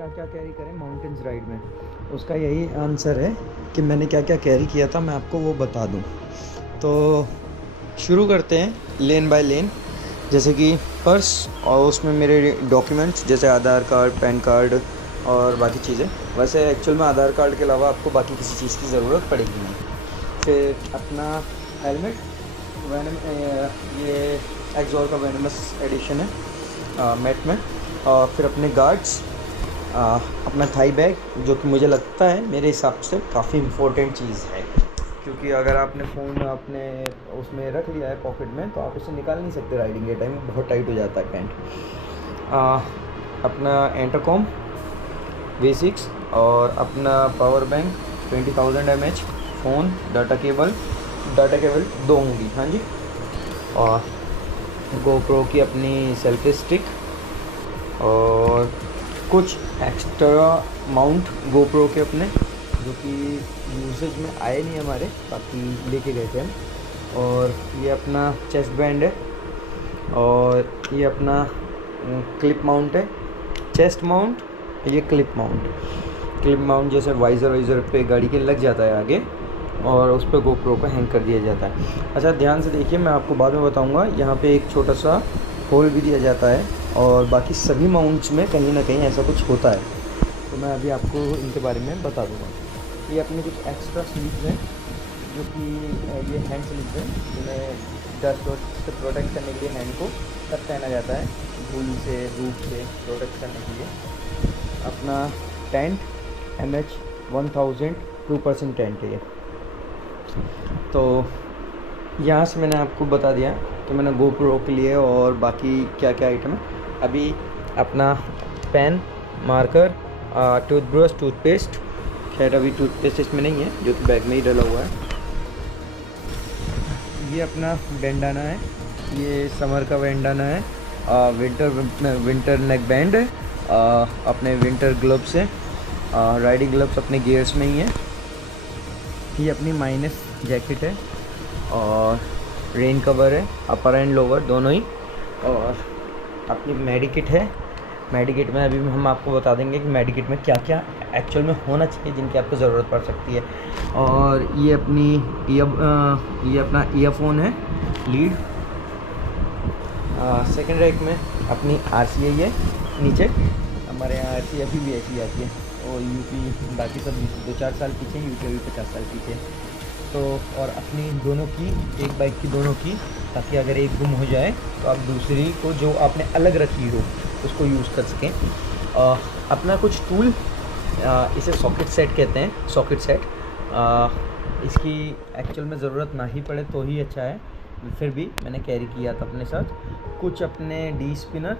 क्या क्या कैरी करें माउंटेन्स राइड में, उसका यही आंसर है कि मैंने क्या क्या कैरी किया था, मैं आपको वो बता दूं। तो शुरू करते हैं लेन बाय लेन। जैसे कि पर्स और उसमें मेरे डॉक्यूमेंट्स जैसे आधार कार्ड, पैन कार्ड और बाकी चीज़ें। वैसे एक्चुअल में आधार कार्ड के अलावा आपको बाकी किसी चीज़ की ज़रूरत पड़ेगी नहीं। फिर अपना हेलमेट, वैनम ये एक्सॉर का वेनमस एडिशन है मैट में। और फिर अपने गार्ड्स, अपना थाई बैग जो कि मुझे लगता है मेरे हिसाब से काफ़ी इम्पोर्टेंट चीज़ है, क्योंकि अगर आपने फ़ोन अपने उसमें रख लिया है पॉकेट में तो आप उसे निकाल नहीं सकते राइडिंग के टाइम, बहुत टाइट हो जाता है पैंट। अपना एंटरकॉम V6 और अपना power bank 20,000 mAh, phone, data cable 2 होंगी, हाँ जी। और GoPro की अपनी सेल्फी स्टिक और कुछ एक्स्ट्रा माउंट GoPro के अपने, जो कि यूसेज में आए नहीं हमारे, बाकी लेके गए थे हम। और ये अपना चेस्ट बैंड है और ये अपना क्लिप माउंट है। चेस्ट माउंट, ये क्लिप माउंट जैसे वाइज़र पे गाड़ी के लग जाता है आगे और उस पर GoPro को हैंग कर दिया जाता है। अच्छा ध्यान से देखिए, मैं आपको बाद में बताऊंगा, यहाँ पे एक छोटा सा होल भी दिया जाता है और बाकी सभी माउंट्स में कहीं ना कहीं ऐसा कुछ होता है, तो मैं अभी आपको इनके बारे में बता दूंगा। ये अपने कुछ एक्स्ट्रा स्लीव्स हैं जो कि ये हैंड स्लीव्स हैं, जिन्हें डस्ट से प्रोटेक्ट करने के लिए हैंड को तब पहना जाता है, धूल से, धूप से प्रोटेक्ट करने के लिए। अपना टेंट MH1000 2% टेंट है ये। तो यहाँ से मैंने आपको बता दिया कि मैंने GoPro के लिए और बाकी क्या क्या आइटम है। अभी अपना पेन, मार्कर, टूथब्रश, टूथपेस्ट, खैर अभी टूथपेस्ट इसमें नहीं है जो कि बैग में ही डला हुआ है। ये अपना बैंडाना है, ये समर का बैंडाना है। विंटर नेक बैंड है। अपने विंटर ग्लव्स हैं, राइडिंग ग्लव्स अपने गियर्स में ही है। ये अपनी माइनस जैकेट है और रेन कवर है, अपर एंड लोअर दोनों ही। और अपनी मेडिकिट है। मेडिकिट में अभी हम आपको बता देंगे कि मेडिकिट में क्या क्या एक्चुअल में होना चाहिए, जिनकी आपको ज़रूरत पड़ सकती है। और ये अपनी ये अपना ईयरफोन है, लीड। सेकंड रैक में अपनी RCA है नीचे। हमारे यहाँ RCA अभी भी ऐसी आती है, और यूपी बाकी सब 2-4 साल पीछे, यूपी अभी 50 साल पीछे। तो और अपनी दोनों की, एक बाइक की दोनों की, ताकि अगर एक गुम हो जाए तो आप दूसरी को जो आपने अलग रखी हो उसको यूज़ कर सकें। अपना कुछ टूल, इसे सॉकेट सेट कहते हैं, सॉकेट सेट। इसकी एक्चुअल में ज़रूरत ना ही पड़े तो ही अच्छा है, फिर भी मैंने कैरी किया था अपने साथ। कुछ अपने डी स्पिनर,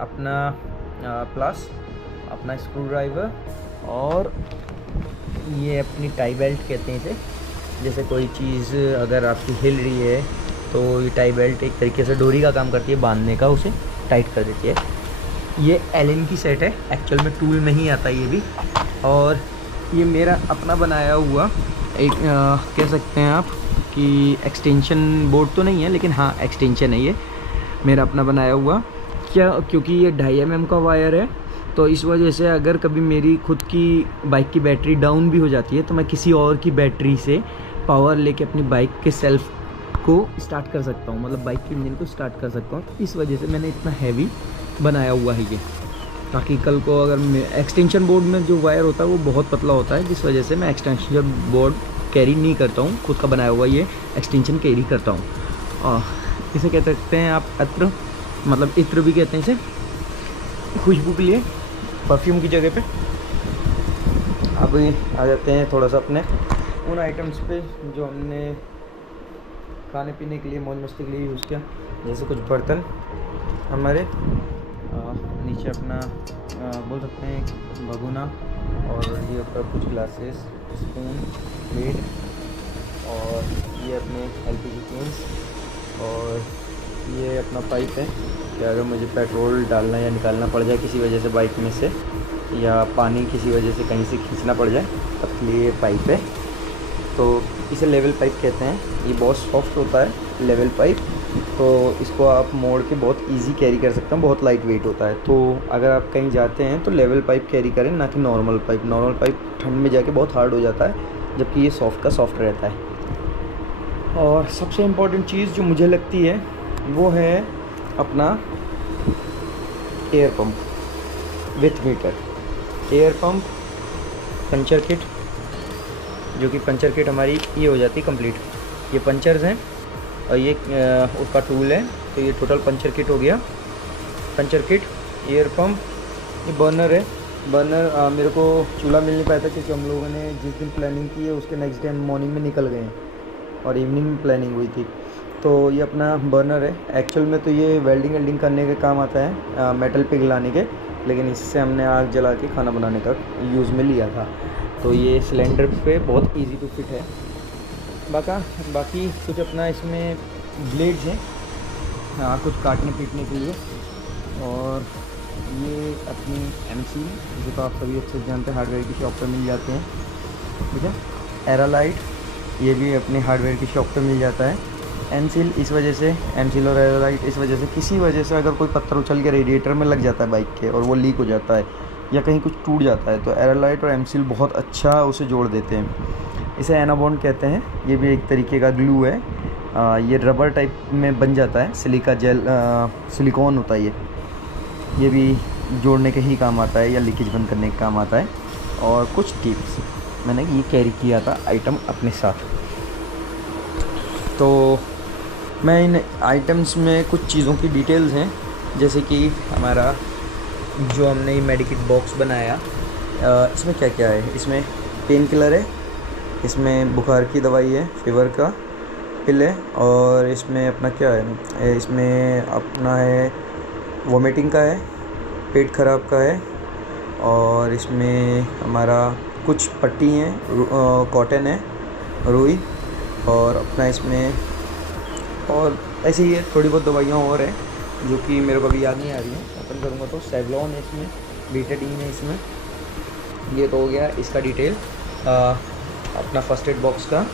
अपना प्लस, अपना स्क्रू ड्राइवर, और ये अपनी टाई बेल्ट कहते हैं इसे। जैसे कोई चीज़ अगर आपकी हिल रही है तो ये टाई बेल्ट एक तरीके से डोरी का काम करती है, बांधने का, उसे टाइट कर देती है। ये एलन की सेट है, एक्चुअल में टूल में ही आता है ये भी। और ये मेरा अपना बनाया हुआ एक कह सकते हैं आप कि एक्सटेंशन बोर्ड तो नहीं है, लेकिन हाँ एक्सटेंशन है ये मेरा अपना बनाया हुआ। क्या, क्योंकि ये 2.5 mm का वायर है, तो इस वजह से अगर कभी मेरी खुद की बाइक की बैटरी डाउन भी हो जाती है तो मैं किसी और की बैटरी से पावर लेके अपनी बाइक के सेल्फ को स्टार्ट कर सकता हूँ, मतलब बाइक के इंजन को स्टार्ट कर सकता हूँ। तो इस वजह से मैंने इतना हैवी बनाया हुआ है ये, ताकि कल को अगर एक्सटेंशन बोर्ड में जो वायर होता है वो बहुत पतला होता है, जिस वजह से मैं एक्सटेंशन बोर्ड कैरी नहीं करता हूँ, खुद का बनाया हुआ ये एक्सटेंशन कैरी करता हूँ। और इसे कह सकते हैं आप अत्र, मतलब इत्र भी कहते हैं इसे, खुशबू के लिए, परफ्यूम की जगह पे। अभी आ जाते हैं थोड़ा सा अपने उन आइटम्स पे जो हमने खाने पीने के लिए, मौज मस्ती के लिए यूज़ किया। जैसे कुछ बर्तन हमारे, नीचे अपना बोल सकते हैं भगोना, और ये ऊपर कुछ ग्लासेस, स्पून, प्लेट, और ये अपने LPG केन्स, और ये अपना पाइप है कि अगर मुझे पेट्रोल डालना या निकालना पड़ जाए किसी वजह से बाइक में से, या पानी किसी वजह से कहीं से खींचना पड़ जाए, तब के लिए पाइप है। तो इसे लेवल पाइप कहते हैं। ये बहुत सॉफ्ट होता है लेवल पाइप, तो इसको आप मोड़ के बहुत इजी कैरी कर सकते हैं, बहुत लाइट वेट होता है। तो अगर आप कहीं जाते हैं तो लेवल पाइप कैरी करें, ना कि नॉर्मल पाइप। नॉर्मल पाइप ठंड में जाके बहुत हार्ड हो जाता है, जबकि ये सॉफ्ट का सॉफ्ट रहता है। और सबसे इम्पॉर्टेंट चीज़ जो मुझे लगती है वो है अपना air pump with meter. Air pump, puncture kit, जो कि पंचर किट हमारी ये हो जाती है कंप्लीट। ये पंचर्स हैं और ये उसका टूल है, तो ये टोटल पंचर किट हो गया। पंचर किट, एयर पंप, ये बर्नर है। बर्नर मेरे को चूल्हा मिल नहीं पाया था क्योंकि हम लोगों ने जिस दिन प्लानिंग की है उसके नेक्स्ट डे हम मॉर्निंग में निकल गए हैं और इवनिंग में प्लानिंग हुई थी। तो ये अपना बर्नर है। एक्चुअल में तो ये वेल्डिंग करने के काम आता है, मेटल पिघलाने के, लेकिन इससे हमने आग जला के खाना बनाने का यूज़ में लिया था। तो ये सिलेंडर पे बहुत इजी टू फिट है। बाकी कुछ अपना इसमें ब्लेड्स हैं, हाँ, कुछ काटने पीटने के लिए। और ये अपनी MC, जो तो आप सभी अच्छे से जानते हैं, हार्डवेयर की शॉप पर मिल जाते हैं, ठीक है। एरालाइट, ये भी अपने हार्डवेयर की शॉप पर मिल जाता है। एनसील, इस वजह से एनसील और एरालाइट इस वजह से, किसी वजह से अगर कोई पत्थर उछल के रेडिएटर में लग जाता है बाइक के और वो लीक हो जाता है या कहीं कुछ टूट जाता है, तो एरालाइट और एमसील बहुत अच्छा उसे जोड़ देते हैं। इसे एनाबॉन्ड कहते हैं। ये भी एक तरीके का ग्लू है। ये रबर टाइप में बन जाता है, सिलिका जेल, सिलिकॉन होता है ये भी जोड़ने के ही काम आता है या लीकेज बंद करने के काम आता है। और कुछ टिप्स, मैंने ये कैरी किया था आइटम अपने साथ। तो मैं इन आइटम्स में कुछ चीज़ों की डिटेल्स हैं, जैसे कि हमारा जो हमने ये मेडिकेट बॉक्स बनाया, इसमें क्या क्या है। इसमें पेन किलर है, इसमें बुखार की दवाई है, फीवर का पिल है, और इसमें अपना क्या है, इसमें अपना है वोमिटिंग का है, पेट ख़राब का है, और इसमें हमारा कुछ पट्टी हैं, कॉटन है, रुई, और अपना इसमें और ऐसे ही है थोड़ी बहुत दवाइयाँ और हैं जो कि मेरे को अभी याद नहीं आ रही हैं। ओपन करूँगा तो सेवलॉन है इसमें, बीटाडीन है इसमें। ये तो हो गया इसका डिटेल अपना फर्स्ट एड बॉक्स का।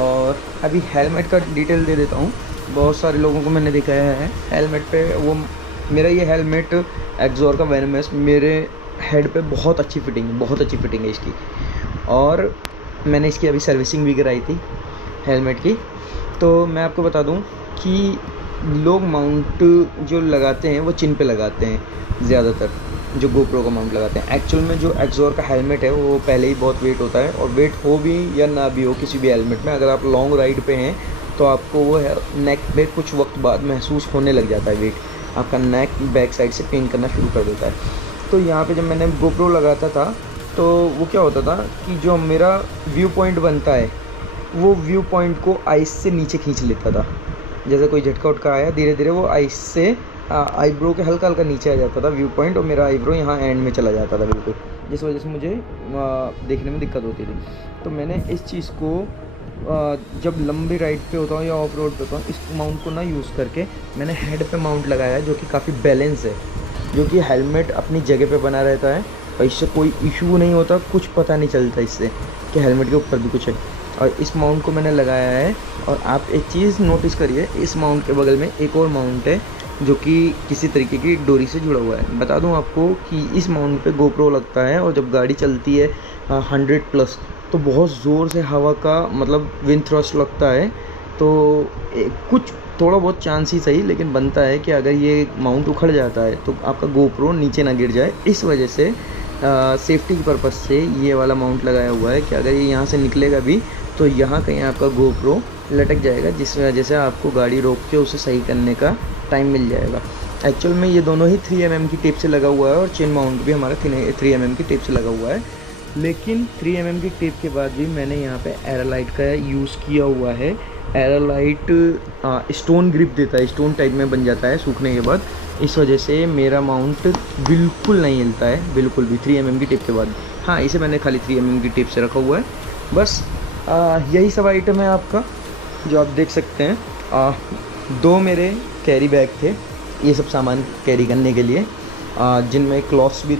और अभी हेलमेट का डिटेल दे देता हूँ। बहुत सारे लोगों को मैंने दिखाया है हेलमेट पे, वो मेरा ये हेलमेट एक्सोर का वेनमस, मेरे हेड पे बहुत अच्छी फिटिंग है इसकी। और मैंने इसकी अभी सर्विसिंग भी कराई थी हेलमेट की। तो मैं आपको बता दूं कि लोग माउंट जो लगाते हैं वो चिन पे लगाते हैं ज़्यादातर, जो गोप्रो का माउंट लगाते हैं। एक्चुअल में जो एक्सोर का हेलमेट है वो पहले ही बहुत वेट होता है, और वेट हो भी या ना भी हो किसी भी हेलमेट में, अगर आप लॉन्ग राइड पे हैं तो आपको वो नेक पे कुछ वक्त बाद महसूस होने लग जाता है वेट, आपका नेक बैक साइड से पेन करना शुरू कर देता है। तो यहाँ पे जब मैंने गोप्रो लगाता था तो वो क्या होता था कि जो मेरा व्यू पॉइंट बनता है वो व्यू पॉइंट को आइस से नीचे खींच लेता था। जैसे कोई झटका उटका आया, धीरे धीरे वो आइस से आईब्रो के हल्का हल्का नीचे आ जाता था व्यू पॉइंट, और मेरा आईब्रो यहाँ एंड में चला जाता था बिल्कुल, जिस वजह से मुझे देखने में दिक्कत होती थी। तो मैंने इस चीज़ को जब लंबी राइड पे होता हूँ या ऑफ रोड पे होता हूँ, इस माउंट को ना यूज़ करके मैंने हेड पे माउंट लगाया है, जो कि काफ़ी बैलेंस है, जो कि हेलमेट अपनी जगह पे बना रहता है और इससे कोई इशू नहीं होता, कुछ पता नहीं चलता इससे कि हेलमेट के ऊपर भी कुछ है। और इस माउंट को मैंने लगाया है। और आप एक चीज़ नोटिस करिए, इस माउंट के बगल में एक और माउंट है जो कि किसी तरीके की डोरी से जुड़ा हुआ है। बता दूं आपको कि इस माउंट पे गोप्रो लगता है, और जब गाड़ी चलती है 100+ तो बहुत ज़ोर से हवा का मतलब विंड थ्रस्ट लगता है। तो कुछ थोड़ा बहुत चांस ही सही, लेकिन बनता है कि अगर ये माउंट उखड़ जाता है तो आपका गोप्रो नीचे ना गिर जाए। इस वजह से सेफ्टी के पर्पज़ से ये वाला माउंट लगाया हुआ है कि अगर ये यहाँ से निकलेगा भी तो यहाँ कहीं आपका गोप्रो लटक जाएगा, जिस वजह से आपको गाड़ी रोक के उसे सही करने का टाइम मिल जाएगा। एक्चुअल में ये दोनों ही 3 mm की टेप से लगा हुआ है, और चेन माउंट भी हमारा 3 mm की टेप से लगा हुआ है। लेकिन 3 mm की टेप के बाद भी मैंने यहाँ पे एरालाइट का यूज़ किया हुआ है। एरालाइट स्टोन ग्रिप देता है, स्टोन टाइप में बन जाता है सूखने के बाद, इस वजह से मेरा माउंट बिल्कुल नहीं हिलता है, बिल्कुल भी 3 mm की टेप के बाद। हाँ, इसे मैंने खाली 3 mm की टेप से रखा हुआ है बस। यही सब आइटम है आपका जो आप देख सकते हैं। 2 मेरे कैरी बैग थे ये सब सामान कैरी करने के लिए, जिनमें क्लॉथ्स भी